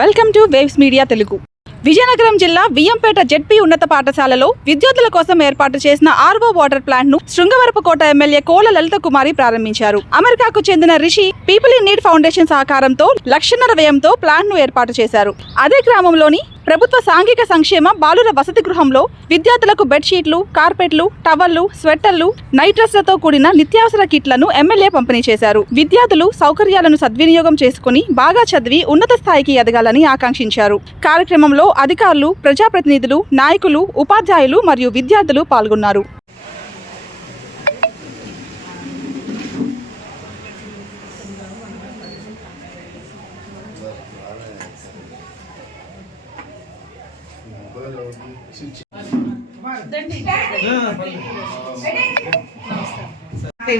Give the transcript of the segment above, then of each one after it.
Welcome to waves media Telugu. Vizianagaram జిల్లా Viyyampeta ZP ఉన్నత పాఠశాలలో విద్యార్థుల కోసం ఏర్పాటు చేసిన ఆర్వో వాటర్ ప్లాంట్ ను శృంగవరపుకోట ఎమ్మెల్యే కోల లలిత కుమారి ప్రారంభించారు. అమెరికాకు చెందిన Rishi people in need foundation సహకారంతో 1,00,000 లక్షల వ్యయంతో ప్లాంట్ ను ఏర్పాటు చేశారు. అదే గ్రామంలోని ప్రభుత్వ సాంఘిక సంక్షేమ బాలుర వసతి గృహంలో విద్యార్థులకు బెడ్షీట్లు, కార్పెట్లు, టవళ్లు, స్వెట్టర్లు, నైట్ డ్రెస్లతో కూడిన నిత్యావసర కిట్లను ఎమ్మెల్యే పంపిణీ చేశారు. విద్యార్థులు సౌకర్యాలను సద్వినియోగం చేసుకుని బాగా చదివి ఉన్నత స్థాయికి ఎదగాలని ఆకాంక్షించారు. కార్యక్రమంలో అధికారులు, ప్రజాప్రతినిధులు, నాయకులు, ఉపాధ్యాయులు మరియు విద్యార్థులు పాల్గొన్నారు.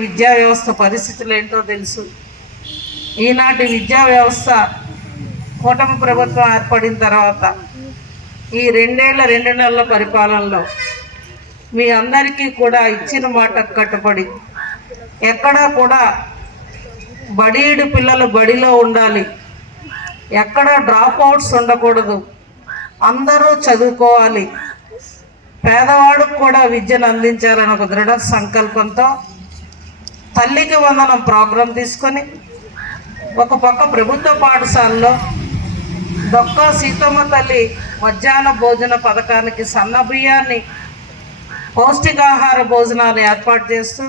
విద్యా వ్యవస్థ పరిస్థితులు ఏంటో తెలుసు. ఈనాటి విద్యా వ్యవస్థ కూటమి ప్రభుత్వం ఏర్పడిన తర్వాత ఈ 2 నెలల పరిపాలనలో మీ అందరికీ కూడా ఇచ్చిన మాటకు కట్టుబడి ఎక్కడా కూడా బడీడు పిల్లలు బడిలో ఉండాలి, ఎక్కడ డ్రాప్ అవుట్స్ ఉండకూడదు, అందరూ చదువుకోవాలి, పేదవాడికి కూడా విద్యను అందించాలని ఒక దృఢ సంకల్పంతో తల్లికి వందనం ప్రోగ్రాం తీసుకొని ఒక పక్క ప్రభుత్వ పాఠశాలలో డొక్కా సీతమ్మ తల్లి మధ్యాహ్న భోజన పథకానికి సన్న బియ్యాన్ని, పౌష్టికాహార భోజనాలు ఏర్పాటు చేస్తూ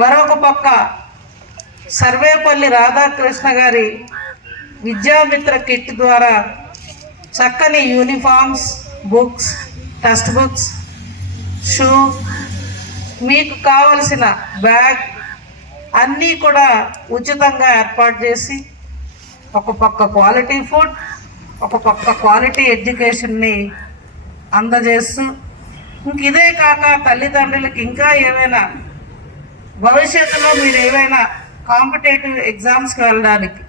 మరొక పక్క సర్వేపల్లి రాధాకృష్ణ గారి విద్యామిత్ర కిట్ ద్వారా చక్కని uniforms, books, text books, shoe, మీకు కావలసిన బ్యాగ్ అన్నీ కూడా ఉచితంగా ఏర్పాటు చేసి ఒక పక్క క్వాలిటీ ఫుడ్, ఒక పక్క క్వాలిటీ ఎడ్యుకేషన్ని అందజేస్తూ ఇంక ఇదే కాక తల్లిదండ్రులకి ఇంకా ఏమైనా భవిష్యత్తులో మీరు ఏవైనా కాంపిటేటివ్ ఎగ్జామ్స్కి వెళ్ళడానికి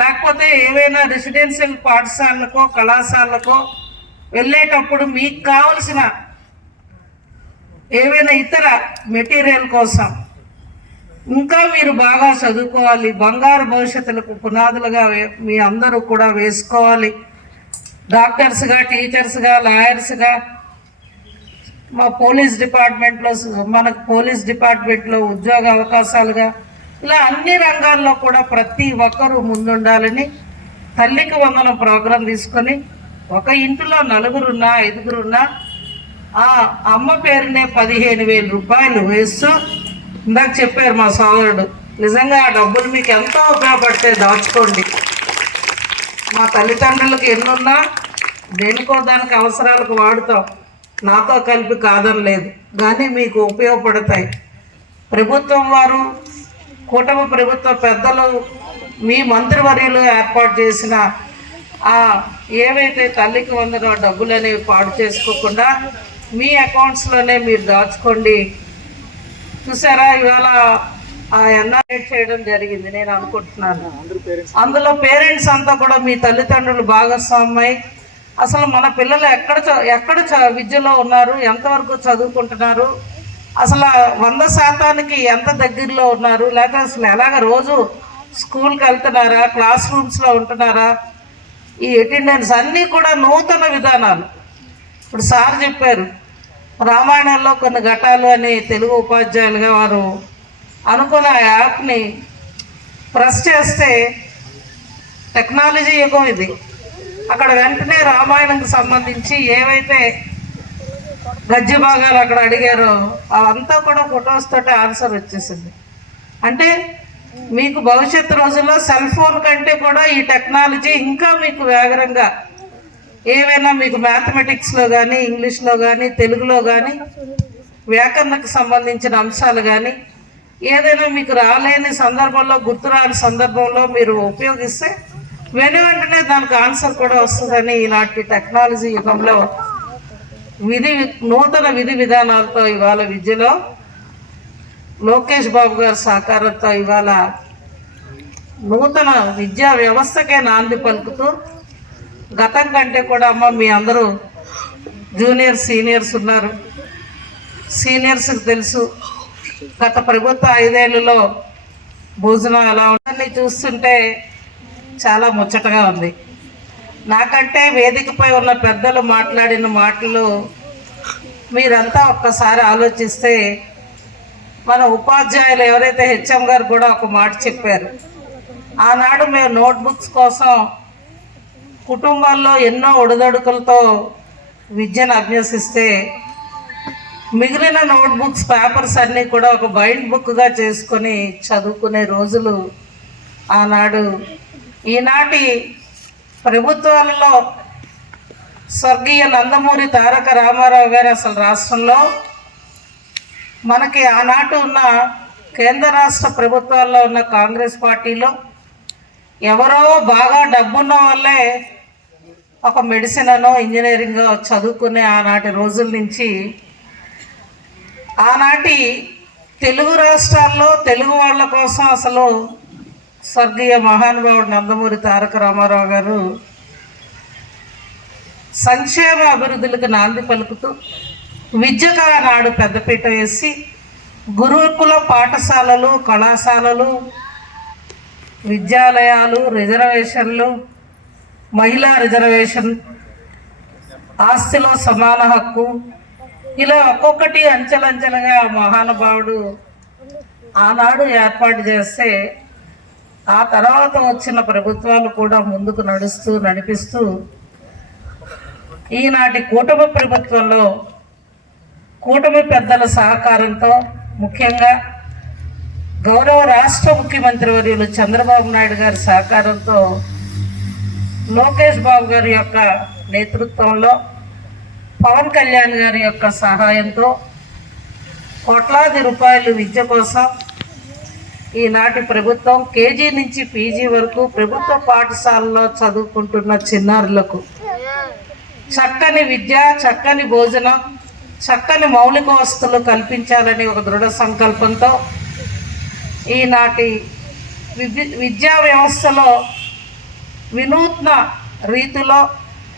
లేకపోతే ఏవైనా రెసిడెన్షియల్ పాఠశాలకో కళాశాలకో వెళ్ళేటప్పుడు మీకు కావలసిన ఏవైనా ఇతర మెటీరియల్ కోసం ఇంకా మీరు బాగా చదువుకోవాలి, బంగారు భవిష్యత్తులకు పునాదులుగా మీ అందరూ కూడా వేసుకోవాలి. డాక్టర్స్గా, టీచర్స్గా, లాయర్స్గా, మనకు పోలీస్ డిపార్ట్మెంట్లో ఉద్యోగ అవకాశాలుగా ఇలా అన్ని రంగాల్లో కూడా ప్రతి ఒక్కరూ ముందుండాలని తల్లికి వందనం ప్రోగ్రాం తీసుకొని ఒక ఇంటిలో 4 5 ఆ అమ్మ పేరునే 15,000 రూపాయలు వేస్తూ ఇందాక చెప్పారు మా సోదరుడు. నిజంగా ఆ డబ్బులు మీకు ఎంతో ఉపయోగపడితే దాచుకోండి. మా తల్లిదండ్రులకు ఎన్నున్నా దేనికో దానికి అవసరాలకు వాడుతాం, నాతో కలిపి కాదని లేదు, కానీ మీకు ఉపయోగపడతాయి. ప్రభుత్వం వారు, కూటమి ప్రభుత్వ పెద్దలు, మీ మంత్రివర్యులు ఏర్పాటు చేసిన ఏవైతే తల్లికి వందన డబ్బులు అనేవి పాడు చేసుకోకుండా మీ అకౌంట్స్లోనే మీరు దాచుకోండి. చూసారా, ఇవాళ ఎన్ఆర్ఐ చేయడం జరిగింది. నేను అనుకుంటున్నాను అందులో పేరెంట్స్ అంతా కూడా మీ తల్లిదండ్రులు భాగస్వామ్యమై అసలు మన పిల్లలు ఎక్కడ విద్యలో ఉన్నారు, ఎంతవరకు చదువుకుంటున్నారు, అసలు 100% ఎంత దగ్గరలో ఉన్నారు, లేకపోతే అసలు ఎలాగ రోజు స్కూల్కి వెళ్తున్నారా, క్లాస్ రూమ్స్లో ఉంటున్నారా, ఈ అటెండెన్స్ అన్నీ కూడా నూతన విధానాలు. ఇప్పుడు సార్ చెప్పారు రామాయణంలో కొన్ని ఘట్టాలు అని తెలుగు ఉపాధ్యాయులుగా వారు అనుకున్న యాప్ని ప్రెస్ చేస్తే టెక్నాలజీ యుగం ఇది. అక్కడ వెంటనే రామాయణంకి సంబంధించి ఏవైతే గద్య భాగాలు అక్కడ అడిగారో అవంతా కూడా ఫొటోస్ తోటి ఆన్సర్ వచ్చేసింది. అంటే మీకు భవిష్యత్తు రోజుల్లో సెల్ ఫోన్ కంటే కూడా ఈ టెక్నాలజీ ఇంకా మీకు వేగంగా ఏవైనా మీకు మ్యాథమెటిక్స్లో కానీ, ఇంగ్లీష్లో కానీ, తెలుగులో కానీ, వ్యాకరణకు సంబంధించిన అంశాలు కానీ ఏదైనా మీకు రాలేని సందర్భంలో, గుర్తురాని సందర్భంలో మీరు ఉపయోగిస్తే వెంటనే దానికి ఆన్సర్ కూడా వస్తుందని ఈనాటి టెక్నాలజీ యుగంలో నూతన విధి విధానాలతో ఇవాళ విద్యలో లోకేష్ బాబు గారి సహకారంతో ఇవాళ నూతన విద్యా వ్యవస్థకే నాంది పలుకుతూ గతం కంటే కూడా అమ్మ మీ అందరూ జూనియర్ సీనియర్స్ ఉన్నారు. సీనియర్స్కి తెలుసు గత ప్రభుత్వ 5 ఏళ్లలో భోజనం ఎలా ఉందని చూస్తుంటే చాలా ముచ్చటగా ఉంది. నాకంటే వేదికపై ఉన్న పెద్దలు మాట్లాడిన మాటలు మీరంతా ఒక్కసారి ఆలోచిస్తే, మన ఉపాధ్యాయులు ఎవరైతే హెచ్ఎం గారు కూడా ఒక మాట చెప్పారు. ఆనాడు మేము నోట్బుక్స్ కోసం కుటుంబాల్లో ఎన్నో ఒడిదొడుకులతో విద్యను అభ్యసిస్తే మిగిలిన నోట్బుక్స్ పేపర్స్ అన్నీ కూడా ఒక బైండ్ బుక్గా చేసుకొని చదువుకునే రోజులు ఆనాడు. ఈనాటి ప్రభుత్వాలలో స్వర్గీయ నందమూరి తారక రామారావు గారు అసలు రాష్ట్రంలో మనకి ఆనాటి ఉన్న కేంద్ర రాష్ట్ర ప్రభుత్వాల్లో ఉన్న కాంగ్రెస్ పార్టీలో ఎవరో బాగా డబ్బున్న వాళ్ళే ఒక మెడిసిన్ అనో ఇంజనీరింగ్ చదువుకునే ఆనాటి రోజుల నుంచి ఆనాటి తెలుగు రాష్ట్రాల్లో తెలుగు వాళ్ళ కోసం అసలు స్వర్గీయ మహానుభావుడు నందమూరి తారక రామారావు గారు సంక్షేమ అభివృద్ధులకు నాంది పలుకుతూ విద్యకు ఆనాడు పెద్దపీట వేసి గురుకుల పాఠశాలలు, కళాశాలలు, విద్యాలయాలు, రిజర్వేషన్లు, మహిళా రిజర్వేషన్, ఆస్తిలో సమాన హక్కు, ఇలా ఒక్కొక్కటి అంచెలంచెలుగా మహానుభావుడు ఆనాడు ఏర్పాటు చేస్తే ఆ తర్వాత వచ్చిన ప్రభుత్వాలు కూడా ముందుకు నడిపిస్తూ ఈనాటి కూటమి ప్రభుత్వంలో కూటమి పెద్దల సహకారంతో, ముఖ్యంగా గౌరవ రాష్ట్ర ముఖ్యమంత్రి వర్యులు చంద్రబాబు నాయుడు గారి సహకారంతో, లోకేష్ బాబు గారి యొక్క నేతృత్వంలో, పవన్ కళ్యాణ్ గారి యొక్క సహాయంతో కోట్లాది రూపాయలు విద్య కోసం ఈనాటి ప్రభుత్వం కేజీ నుంచి పీజీ వరకు ప్రభుత్వ పాఠశాలలో చదువుకుంటున్న చిన్నారులకు చక్కని విద్య, చక్కని భోజనం, చక్కని మౌలిక వసతులు కల్పించాలని ఒక దృఢ సంకల్పంతో ఈనాటి విద్యా వ్యవస్థలో వినూత్న రీతిలో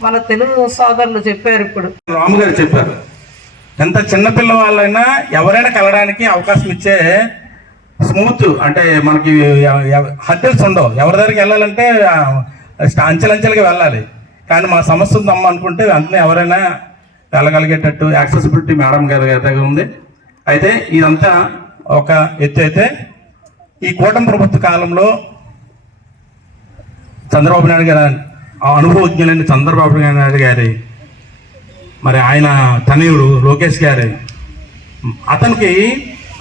మన తెలుగు సోదరులు చెప్పారు. ఇప్పుడు రాము గారు చెప్పారు, ఎంత చిన్నపిల్ల వాళ్ళైనా ఎవరైనా కలడానికి అవకాశం ఇచ్చే స్మూత్, అంటే మనకి హద్దెల్స్ ఉండవు. ఎవరి దగ్గరికి వెళ్ళాలంటే అంచెలంచెలుగా వెళ్ళాలి. కానీ మా సమస్య ఉందమ్మ అనుకుంటే వెంటనే ఎవరైనా వెళ్ళగలిగేటట్టు యాక్సెసిబిలిటీ మేడం గారి దగ్గర ఉంది. అయితే ఇదంతా ఒక ఎత్తు అయితే, ఈ కూటమి ప్రభుత్వ కాలంలో చంద్రబాబు నాయుడు గారు అనుభవజ్ఞులైన చంద్రబాబు నాయుడు గారి మరి ఆయన తనయుడు లోకేష్ గారి, అతనికి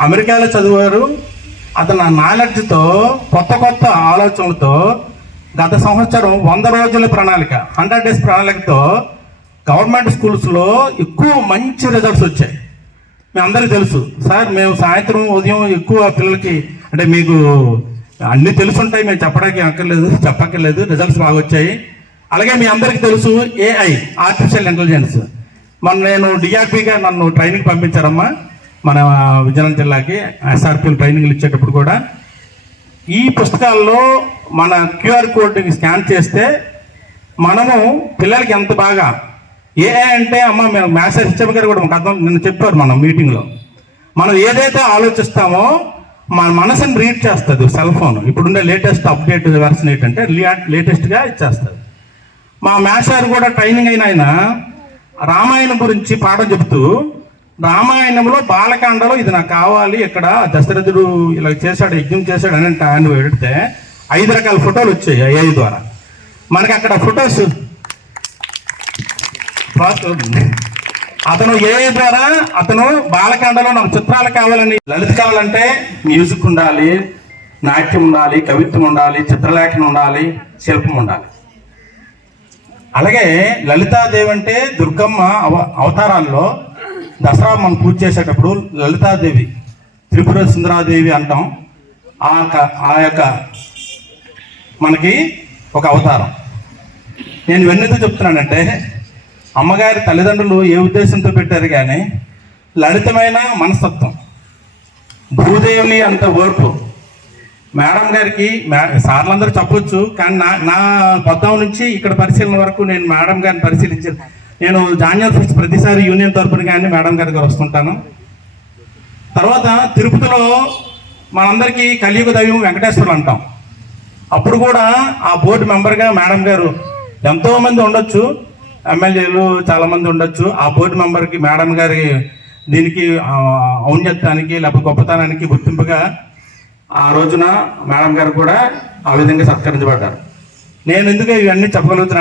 అమెరికాలో చదివారు. అతను నాలెడ్జ్తో, కొత్త కొత్త ఆలోచనలతో గత సంవత్సరం 100 రోజుల ప్రణాళిక, 100 days ప్రణాళికతో గవర్నమెంట్ స్కూల్స్లో ఎక్కువ మంచి రిజల్ట్స్ వచ్చాయి. మీ అందరికీ తెలుసు సార్, మేము సాయంత్రం ఉదయం ఎక్కువ పిల్లలకి, అంటే మీకు అన్నీ తెలుసుంటాయి, మేము చెప్పక్కర్లేదు, రిజల్ట్స్ బాగా వచ్చాయి. అలాగే మీ అందరికీ తెలుసు AI, ఆర్టిఫిషియల్ ఇంటెలిజెన్స్. నేను డిఆర్పీగా నన్ను ట్రైనింగ్ పంపించారమ్మా మన విజయనగరం జిల్లాకి. SRP ట్రైనింగ్లు ఇచ్చేటప్పుడు కూడా ఈ పుస్తకాల్లో మన QR కోడ్ని స్కాన్ చేస్తే మనము పిల్లలకి ఎంత బాగా AI అంటే అమ్మ, మేము మ్యాథ్స్ హెచ్ఎం గారు కూడా మాకు అర్థం నిన్న చెప్పారు మనం మీటింగ్లో, మనం ఏదైతే ఆలోచిస్తామో మన మనసుని రీడ్ చేస్తుంది సెల్ ఫోన్. ఇప్పుడుండే లేటెస్ట్ అప్డేట్ వెర్షన్ ఏంటంటే లేటెస్ట్గా ఇచ్చేస్తుంది. మా మ్యాథ్స్ సార్ కూడా ట్రైనింగ్ అయిన ఆయన రామాయణం గురించి పాఠం చెబుతూ, రామాయణంలో బాలకాండలో ఇది నాకు కావాలి, ఇక్కడ దశరథుడు ఇలా చేశాడు, యజ్ఞం చేశాడు అని ఆయన పెడితే 5 రకాల ఫోటోలు వచ్చాయి AI ద్వారా. మనకి అక్కడ ఫొటోస్ అతను AI ద్వారా అతను బాలకాండలో నాకు చిత్రాలు కావాలని, లలిత కళలంటే మ్యూజిక్ ఉండాలి, నాట్యం ఉండాలి, కవిత్వం ఉండాలి, చిత్రలేఖనం ఉండాలి, శిల్పం ఉండాలి. అలాగే లలితాదేవి అంటే దుర్గమ్మ అవతారాల్లో దసరా మనం పూజ చేసేటప్పుడు లలితాదేవి, త్రిపుర సుందరాదేవి అంటాం. ఆ యొక్క మనకి ఒక అవతారం. నేను ఇవన్నీతో చెప్తున్నానంటే, అమ్మగారి తల్లిదండ్రులు ఏ ఉద్దేశంతో పెట్టారు కానీ లలితమైన మనస్తత్వం, భూదేవిని అంత ఓర్పు. మేడం గారికి సార్లందరూ చెప్పొచ్చు, కానీ నా 10 నుంచి ఇక్కడ పరిశీలన వరకు నేను మేడం గారిని పరిశీలించాను. నేను జాన్యువరి 1 ప్రతిసారి యూనియన్ తరపున కానీ మేడం గారి దగ్గర వస్తుంటాను. తర్వాత తిరుపతిలో మనందరికీ కలియుగ దైవం వెంకటేశ్వరులు అంటాం. అప్పుడు కూడా ఆ బోర్డు మెంబర్గా మేడం గారు, ఎంతోమంది ఉండొచ్చు, ఎమ్మెల్యేలు చాలామంది ఉండొచ్చు, ఆ బోర్డు మెంబర్కి మేడం గారి దీనికి ఔన్నత్యానికి లేకపోతే గొప్పతనానికి గుర్తింపుగా ఆ రోజున మేడం గారు కూడా ఆ విధంగా సత్కరించబడ్డారు. నేను ఎందుకు ఇవన్నీ చెప్పగలుగుతున్నాను